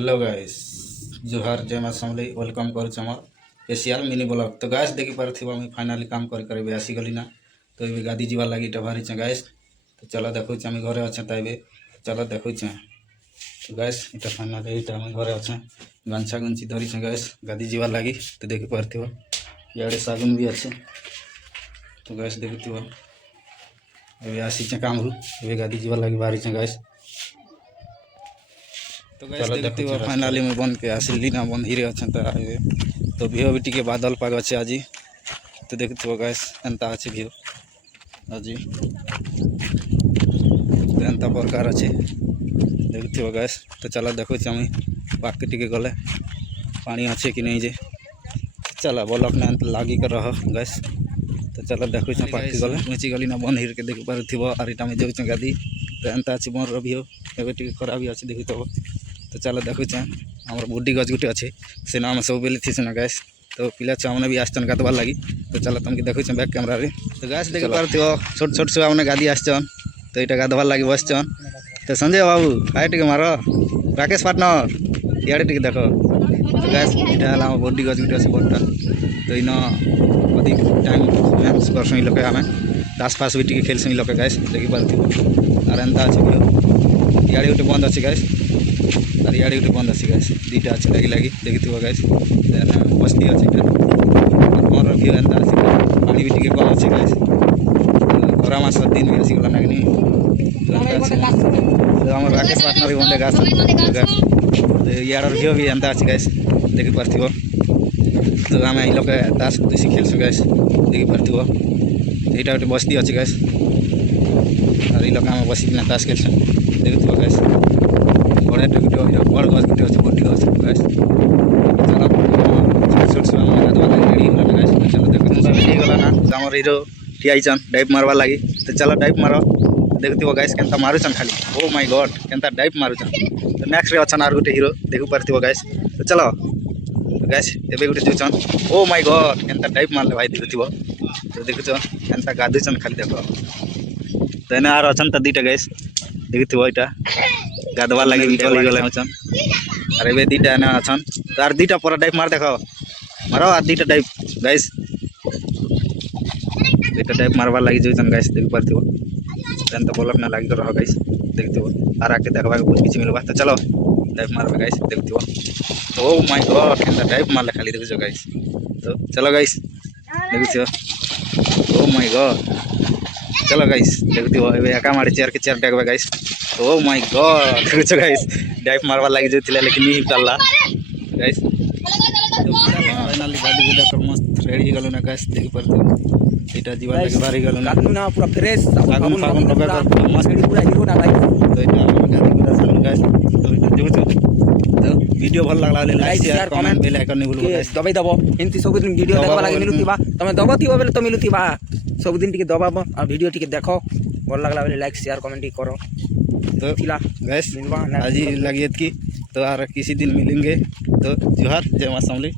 Hello guys जोहार जय माँ समली वेलकम कर स्पेशल मिनी ब्लॉग। तो गाइस देखी पारे मुझे फाइनाली काम कर आसी गली ना। तो ये गादी जीवा लगी बाहरी गाइस। तो चलो देखु घरे अच्छे तबे चलो देखु। तो गाइस इटा फाइनाली यहाँ घरे अच्छे गांछा गुंची धरी गाइस गादी जीवा लगी। तो देखी पारे इे सागुन भी अच्छे। तो गाइस देखु आसी काम रू गादी जीवा लगी बाहरी गाइस। तो चलो देखते हो फाइनाली में बन के आसिली ना बन हिरे अच्छा। तो भीओ भी टी बादल पाग अच्छे आज। तो देखते हो गैस एंता अच्छे भीओ आज तो एंता प्रकार अच्छे देखते हो गैस। तो चलो देखो पाके टी गले पानी अच्छे कि नहीं जे चला ब्लॉक ना लगी कर रह गैस। तो चलो देखो पाके गले मुची गली ना बन हिर के देख पार और इटा में जो गादी। तो एंता अच्छे बन रही एवं टी खराब भी अच्छे देखते हो। तो चलो देखु हमारे बुढ़ी गज गुटे अच्छे से नाम सब बेले थी ना गैस। तो पिला छुआ भी आसन गाधवार लगी। तो चलो तुमको देखु बैक कैमरा रे। तो गैस देख पार छोट छोट छुआ मैंने गादी आसन। तो यहाँ गाधवार लगी बसचन। तो संजय बाबू हाय टे मार राकेश पार्टनर इे टे देख। तो गैस यहाँ बुढ़ी गज गुटे अच्छे बड़टा। तो इन अधिक टाइम करस लोग आम ताश फाश भी टी खेलस लोग गैस देखी पार। और एंता अच्छे इे गोटे बंद अच्छे गैस और इे गोटे बंद अच्छे गैस दुईटा अच्छे लगी लगी देखी गैस बस्ती अच्छे मोर भीव एंता अच्छे पानी भी टी कम अच्छे गैस। खरा मास दिन भी आसीगला ना कि तो आम राकेश पार्टनर भी बंदे गाछ यार भीव भी एंता अच्छे गैस देखी पार। तो आम ये लोग ताश बेसी खेलसु गैस देखी पार। यहाँ गोटे बस्ती अच्छे गैस और ये लोग आम बसिकिना ताश खेलसु देखी गैस। बड़े गुटे बड़ गज गुटे अच्छे बड़ी गज गैस। चलो छोट छोट गाधवा लगे रेडी होगा गैस। चलो देखो रेडी होगा ना। तो आम हिरो ठियाईचन डाइप मारवा लगी। तो चलो डाइप मार देखती हो गैस के मारुचन खाली ओ माय गॉड के डाइप मारुचन। तो नेक्स्ट अच्छन आर गोटे हिरो देखु पार गैस। तो चलो गैस एवं गोटे जोचन ओ माय गॉड के डाइप मारले भाई देखु। तो देखुच के गाधुचन खाली देख। तो एने आर अच्छन तो दुईटा गैस देखी यहाँ गाधवार लगे निकल गले और ए दुईटा एने अच्छन। तो आर दुईटा पर डाइप मार देख मार और दुईटा डाइप गैस दुईटा डाइप मारवार लगी जोचन गैस देख पार। तो ब्लॉक ना लगी रह गैस देखते और आके देखा कुछ किसी मिलवा। तो चलो डाइप मारवा गैस देखते। तो ओ माय गॉड के डाइप मारले खाली देखो गैस। तो चलो गैस देखो ओ माय गॉड चलो गैस देखते एका मारे चेयर के चेयर देखा गैस। ओ माय गॉड देखो गैस डाइप मारवार लगी जो लेकिन नहीं पाला गैस। फाइनाली गाड़ी गुड़ा कर मस्त रेडी गलो ना गैस देखी पार। इटा जीवन लगे बाहरी गलो ना ना पूरा फ्रेश सागुन फागुन लगा कर मस्त पूरा हीरो ना भाई। तो इटा गाड़ी गुड़ा सब गैस। तो इटा जो वीडियो भल लागला like share comment bell icon नहीं भूलबो गैस दबाई दबो एंती सब दिन वीडियो देखबा लागि मिलुतिबा तमे दबतिबो बेले तो मिलुतिबा सब दिन टिके दबाबो और वीडियो टिके देखो भल लागला बेले लाइक शेयर कमेंट करो। तो थिला गैस आज लगी की। तो और किसी दिन मिलेंगे। तो जोहार जय माँ समली।